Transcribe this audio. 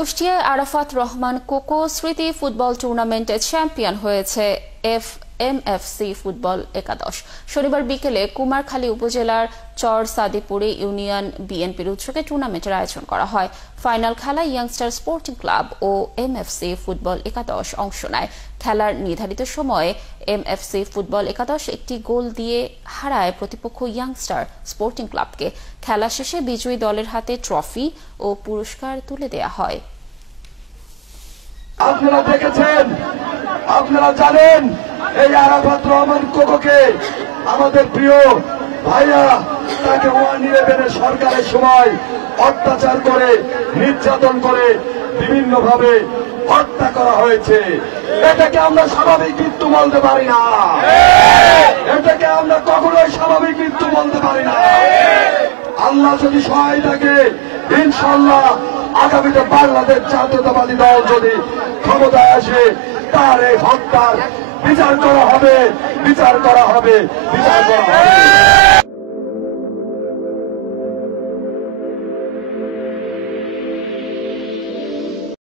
কুষ্টিয়ায় Arafat Rahman cocoa স্মৃতি football টুর্নামেন্টে champion হয়েছে এমএফসি ফুটবল একাদশ। শনিবার বিকেলে কুমারখালী উপজেলার চর সাদিপুরে ইউনিয়ন বিএনপির উদ্যোগে টুর্নামেন্টের আয়োজন করা হয়। ফাইনাল খেলায় ইয়াংস্টার স্পোর্টিং ক্লাব ও এমএফসি ফুটবল একাদশ অংশ নেয়। খেলার নির্ধারিত সময়ে এমএফসি ফুটবল একাদশ একটি গোল দিয়ে হারায় প্রতিপক্ষ ইয়াংস্টার স্পোর্টিং ক্লাবকে। খেলা শেষে বিজয়ী দলের হাতে ট্রফি ও পুরস্কার তুলে দেয়া হয়। আপনারা দেখেছেন, আপনারা জানেন এই আরাফাত রহমান কোকোকে আমাদের প্রিয় ভাইয়া তাকে 111 সরকারের সময় অত্যাচার করে নির্যাতন করে বিভিন্ন ভাবে হত্যা করা হয়েছে। এটাকে আমরা স্বাভাবিক মৃত্যু বলতে পারি না, এটাকে আমরা কখনোই স্বাভাবিক মৃত্যু বলতে পারি না। আল্লাহ যদি সহায় থাকে, ইনশাআল্লাহ আগামীতে বাংলাদেশ জাতীয়তাবাদী দল যদি ক্ষমতায় আসে তার এই হত্যার বিচার করা হবে, বিচার করা হবে, বিচার করা হবে।